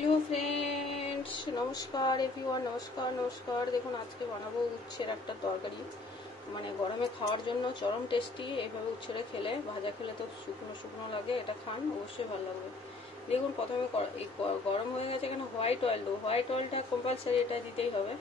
Hello friends, নমস্কার everyone. নমস্কার নমস্কার। দেখুন আজকে বানাবো উচ্ছের একটা তরকারি, মানে গরমে খাওয়ার জন্য চরম টেস্টি। এইভাবে উচ্ছেরে খেলে, ভাজা খেলে তো শুকনো শুকনো লাগে, এটা খান অবশ্যই ভালো লাগবে। দেখুন প্রথমে গরম হয়ে গেছে, এখানে হোয়াইট অয়েল দেবো। হোয়াইট অয়েলটা কম্পালসারি, এটা দিতেই হবে।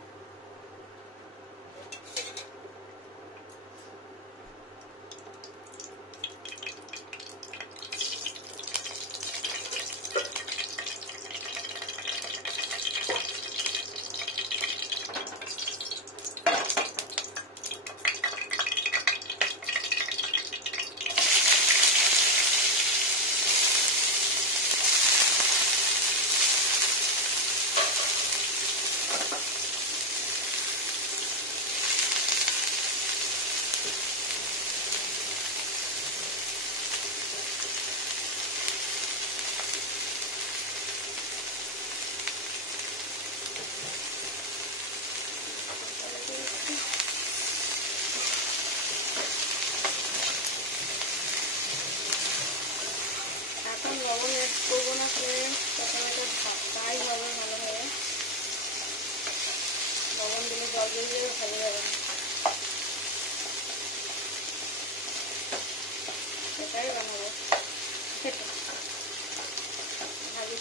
এখন লবণ অ্যাড করবো না ফ্রেন্ডস, তখন এটা ফ্রাই হবে ভালোভাবে। লবণ দিলে জল দিয়ে ভালো যাবে না, সেটাই বানাবো। ভাবি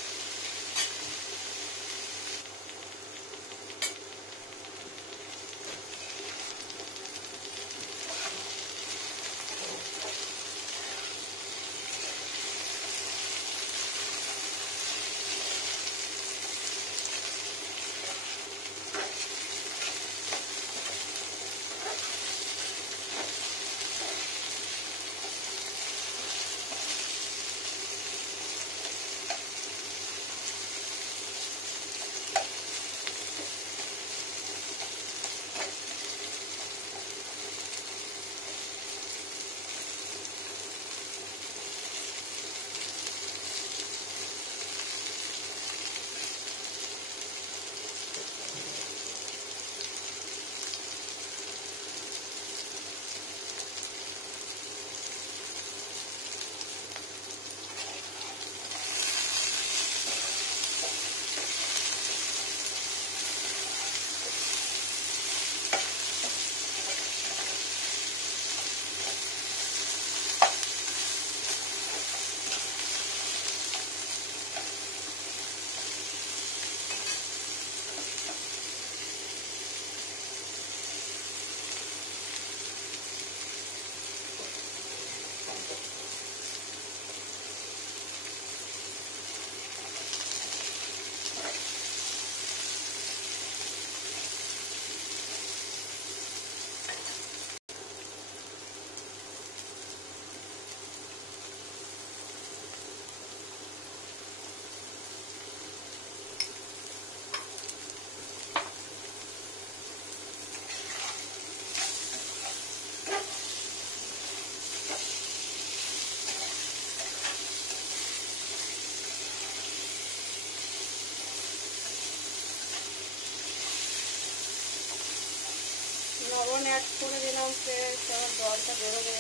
লবণ অ্যাড করে দিলাম ফ্রেন্ডস, আমার জলটা বেরোবে।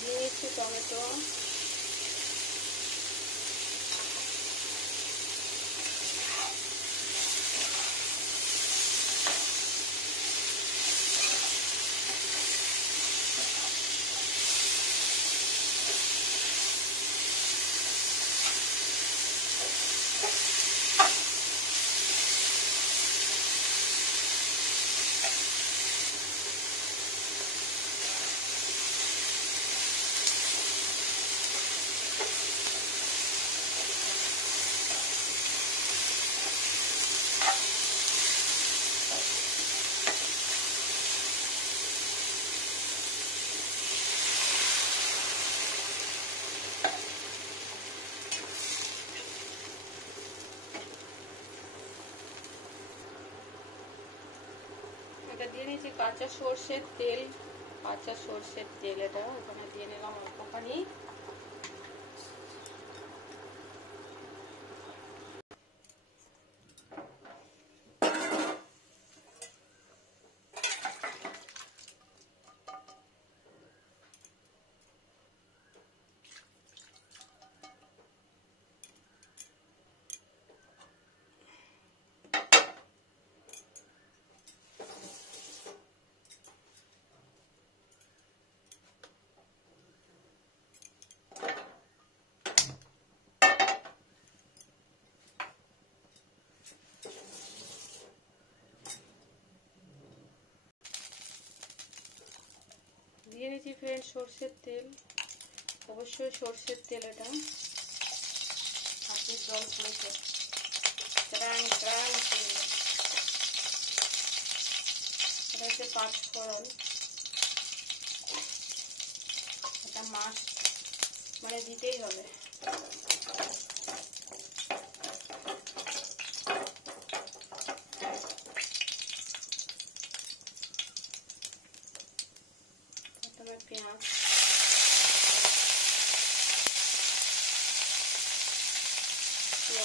দিয়েছি টমেটো, এটা দিয়ে নিয়েছি কাঁচা সর্ষের তেল। কাঁচা সর্ষের তেল এটা ওখানে দিয়ে নিলাম অল্পখানি। নিয়েছি ফ্রেন্ড সর্ষের তেল, অবশ্যই সর্ষের তেল। এটা হাতে জল পড়েছে, ট্রাং ট্রাং। এটা হচ্ছে 5 ফোড়ন। এটা মাছ মানে দিতেই হবে। প্রথমে পেঁয়াজ,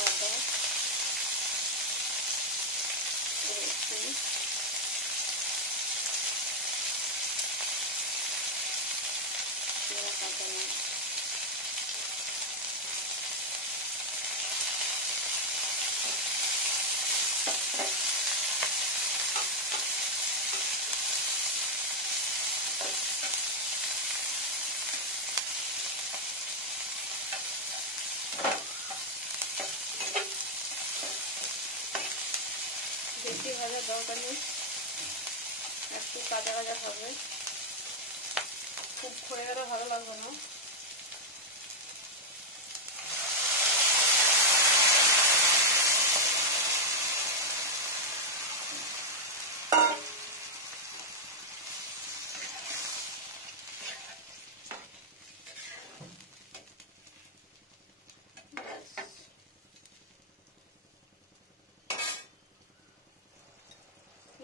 আদা, রসুন, কাঁচা লঙ্কা। বেশি ভাজার দরকার নেই, একটু কাঁচা কাঁচা থাকবে, খুব খড়ে গেলে ভালো লাগবে না।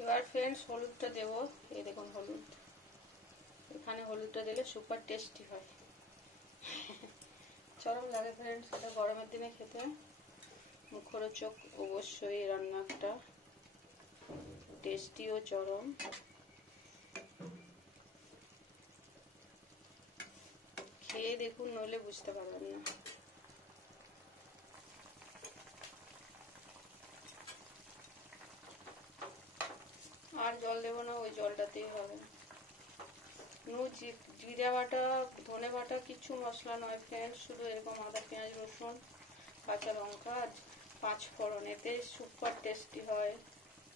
এবার ফ্রেন্ডস হলুদটা দেবো। এই দেখুন হলুদ, এখানে হলুদটা দিলে সুপার টেস্টি হয়, চরম লাগে ফ্রেন্ডস। এটা গরমের দিনে খেতে মুখরোচক অবশ্যই রান্নাটা, টেস্টি ও চরম। খেয়ে দেখুন, নইলে বুঝতে পারবেন না। আর জল দেবো না, ওই জলটাতেই হবে। জিরা বাটা, ধনে বাটা, কিছু মশলা নয় ফ্রেন্ড, শুধু এরকম আদা, পেঁয়াজ, রসুন, কাঁচা লঙ্কা, 5 ফোড়ন। এতে সুপার টেস্টি হয়,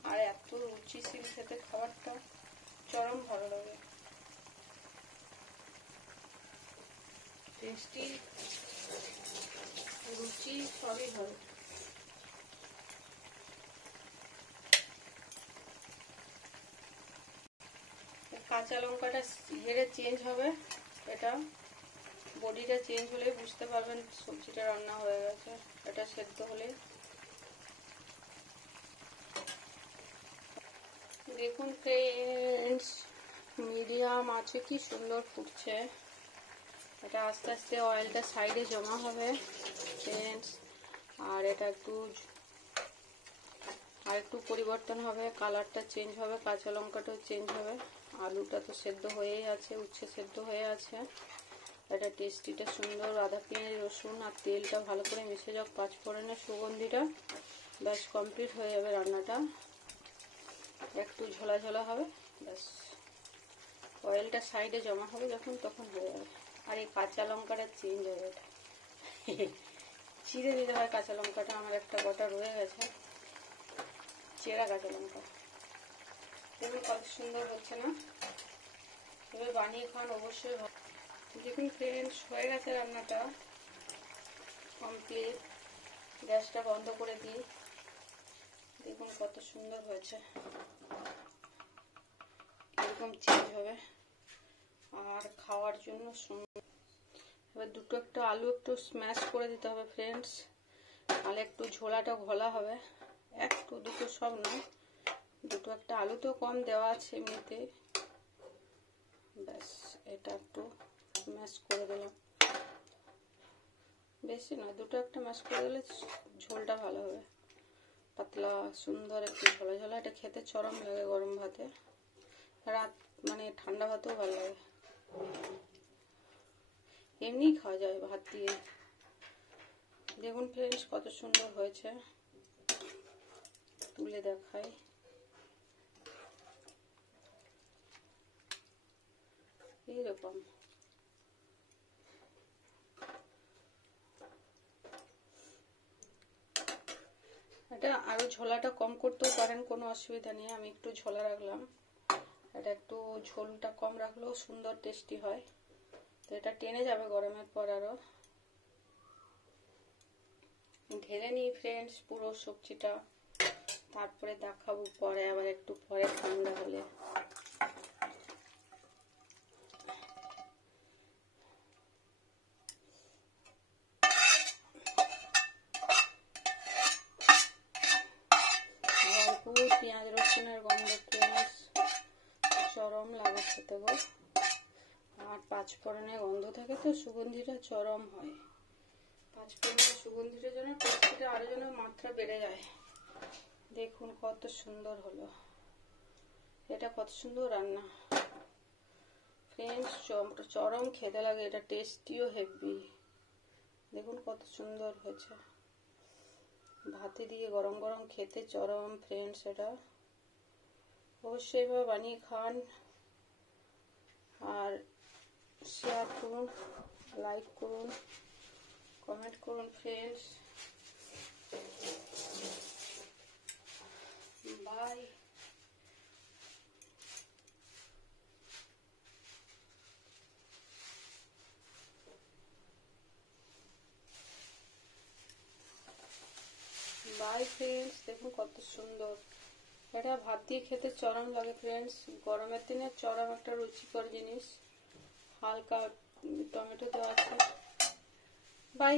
আর এত রুচিশীল খেতে খাবারটা, চরম ভালো লাগে। টেস্টি, রুচি সবই হবে। কাঁচা লঙ্কাটা হেরে চেঞ্জ হবে, এটা বডিটা চেঞ্জ হলে বুঝতে পারবেন সবজিটা রান্না হয়ে গেছে। এটা সেদ্ধ হলে দেখুন ফ্রেন্ডস, মিডিয়াম আছে, কি সুন্দর ফুটছে। এটা আস্তে আস্তে অয়েলটা সাইডে জমা হবে ফ্রেন্ডস, আর এটা একটু পরিবর্তন হবে, কালারটা চেঞ্জ হবে, কাঁচা লঙ্কাটাও চেঞ্জ হবে। আলুটা তো সেদ্ধ হয়েই আছে, উচ্ছে সেদ্ধ হয়ে আছে। এটা টেস্টিটা সুন্দর, আদা, পেঁয়াজ, রসুন আর তেলটা ভালো করে মিশে যাক, 5 ফোড়নের সুগন্ধিটা, ব্যাস কমপ্লিট হয়ে যাবে রান্নাটা। একটু ঝোলা ঝোলা হবে, ব্যাস অয়েলটা সাইডে জমা হবে যখন, তখন হয়ে যাবে। আর এই কাঁচা লঙ্কাটা চেঞ্জ হবে, এটা চিড়ে দিতে হয় কাঁচা লঙ্কাটা। আমার একটা গোটা রয়ে গেছে চেরা কাঁচা লঙ্কা। দেখুন কত সুন্দর হচ্ছে না, এবার বানিয়ে খান অবশ্যই। দেখুন ফ্রেন্ডস, হয়ে গেছে রান্নাটা কমপ্লিট। গ্যাসটা বন্ধ করে দিই। দেখুন কত সুন্দর হয়েছে, এরকম চেঞ্জ হবে আর খাওয়ার জন্য সুন্দর। এবার দুটো একটা আলু একটু স্ম্যাশ করে দিতে হবে ফ্রেন্ডস, তাহলে একটু ঝোলাটা ঘোলা হবে। একটু দুটো সব নয়, দুটো একটা আলু তো কম দেওয়া আছে এমনিতে। ব্যাস এটা একটু ম্যাশ করে দিলাম, বেশি নয়, দুটো একটা ম্যাশ করে দিলে ঝোলটা ভালো হবে, পাতলা সুন্দর একটু ঝোলা ঝোলা। এটা খেতে চরম লাগে গরম ভাতে, রাত মানে ঠান্ডা ভাতেও ভালো লাগে, এমনি খাওয়া যায় ভাত দিয়ে। দেখুন ফ্রেন্ডস কত সুন্দর হয়েছে, তুলে দেখাই। এইরকম এটা আরো ঝোলাটা কম করতেও পারেন, কোনো অসুবিধা নেই। আমি একটু ঝোলা রাখলাম, এটা একটু ঝোলটা কম রাখলেও সুন্দর টেস্টি হয়। তো এটা টেনে যাবে গরমের পর। আরো ঢেলে নিই ফ্রেন্ডস পুরো সবজিটা, তারপরে দেখাবো পরে, আবার একটু পরে ঠান্ডা হলে। ভরপুর পেঁয়াজ রসুনের গন্ধ ফ্রেন্ডস, চরম লাগে খেতে গো। আর পাঁচফোড়নের গন্ধ থাকে তো সুগন্ধিটা চরম হয়। পাঁচফোড়নের সুগন্ধিটার জন্য টেস্টিটা আরো যেন মাত্রা বেড়ে যায়। দেখুন কত সুন্দর হলো, এটা কত সুন্দর রান্না ফ্রেন্ডস, চরম খেতে লাগে এটা, টেস্টিও হেভি। দেখুন কত সুন্দর হয়েছে, ভাতে দিয়ে গরম গরম খেতে চরম ফ্রেন্ডস। এটা অবশ্যই এভাবে বানিয়ে খান, আর শেয়ার করুন, লাইক করুন, কমেন্ট করুন ফ্রেন্ডস। বাই। বাই ফ্রেন্ডস, দেখুন কত সুন্দর। এটা ভাত দিয়ে খেতে চরম লাগে ফ্রেন্ডস, গরমের দিনে চরম একটা রুচিকর জিনিস। হালকা টমেটো দেওয়া আছে। বাই।